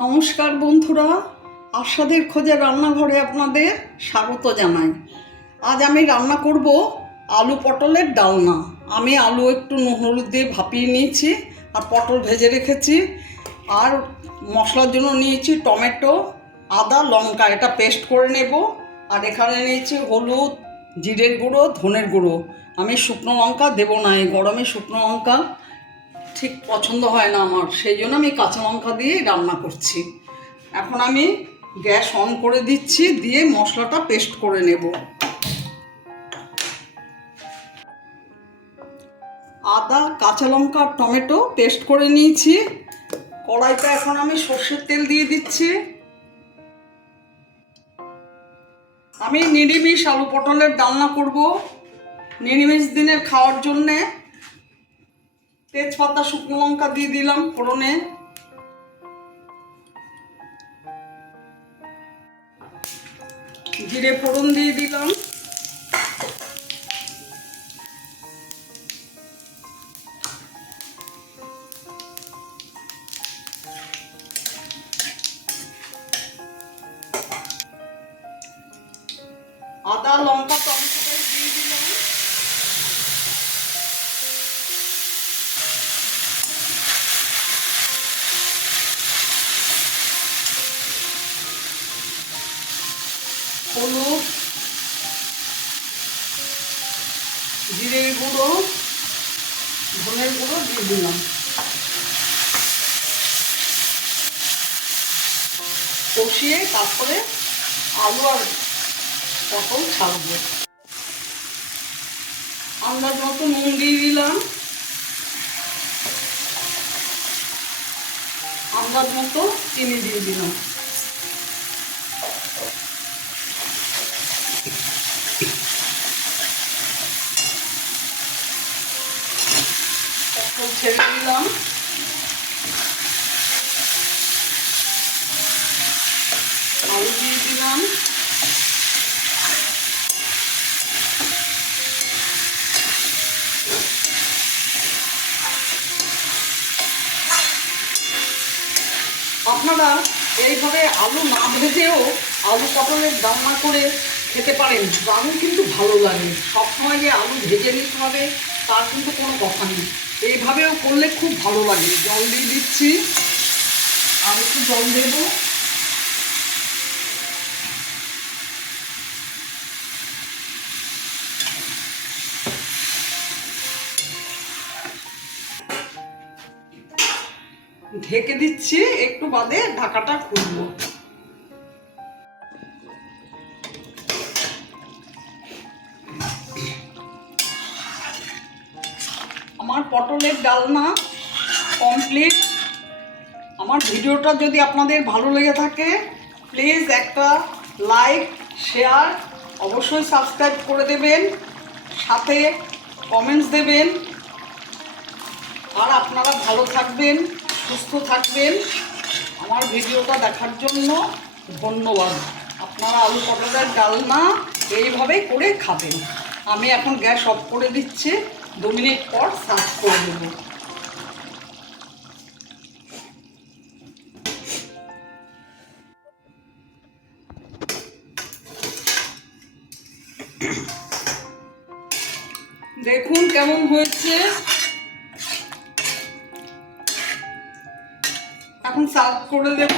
নমস্কার বন্ধুরা, আশাদের খোঁজে রান্নাঘরে আপনাদের স্বাগত জানাই। আজ আমি রান্না করব আলু পটলের ডালনা। আমি আলু একটু নুন হলুদ দিয়ে ভাপিয়ে নিয়েছি আর পটল ভেজে রেখেছি। আর মশলার জন্য নিয়েছি টমেটো, আদা, লঙ্কা, এটা পেস্ট করে নেব। আর এখানে নিয়েছি হলুদ, জিরের গুঁড়ো, ধনের গুঁড়ো। আমি শুকনো লঙ্কা দেবো না, এই গরমে শুকনো লঙ্কা ঠিক পছন্দ হয় না আমার, সেই জন্য আমি কাঁচা লঙ্কা দিয়েই রান্না করছি। এখন আমি গ্যাস অন করে দিচ্ছি, দিয়ে মশলাটা পেস্ট করে নেব। আদা, কাঁচা লঙ্কা, টমেটো পেস্ট করে নিয়েছি। কড়াইতে এখন আমি সর্ষের তেল দিয়ে দিচ্ছি। আমি নিরামিষ আলু পটলের ডালনা করব। নিরামিষ দিনের খাওয়ার জন্যে তেজপাতা, শুকনো লঙ্কা দিয়ে দিলাম ফোড়নে। জিরে ফোড়ন দিয়ে দিলাম। আদা, লঙ্কা, টমেটো পেস্ট দিয়ে দিলাম। হলুদ, জিরের গুঁড়ো, ধনের গুঁড়ো দিয়ে দিলাম। কষিয়ে তারপরে আলু আর পটল ছাড়বো। আন্দাজ মতো নুন দিয়ে দিলাম, আন্দাজ মতো চিনি দিয়ে দিলাম। পটল ছেড়ে দিলাম। আলু দিয়ে দিলাম। আপনারা এইভাবে আলু না ভেজেও আলু পটলের ডালনা করে খেতে পারেন, দারুণ কিন্তু ভালো লাগে। সবসময় যে আলু ভেজে নিতে হবে তার কিন্তু কোনো কথা নেই, এইভাবেও করলে খুব ভালো লাগে। জল দিয়ে দিচ্ছি, আর একটু জল দেবো। ঢেকে দিচ্ছি, একটু বাদে ঢাকাটা খুলবো। আমার পটলের ডালনা কমপ্লিট। আমার ভিডিওটা যদি আপনাদের ভালো লেগে থাকে প্লিজ একটা লাইক, শেয়ার, অবশ্যই সাবস্ক্রাইব করে দেবেন, সাথে কমেন্টস দেবেন। আর আপনারা ভালো থাকবেন, সুস্থ থাকবেন। আমার ভিডিওটা দেখার জন্য ধন্যবাদ। আপনারা আলু পটলের ডালনা এইভাবে করে খাবেন। আমি এখন গ্যাস অফ করে দিচ্ছি, 2 মিনিট পর সার্ভ করে দেব। দেখুন কেমন হয়েছে। এখন সার্ভ করে দেব।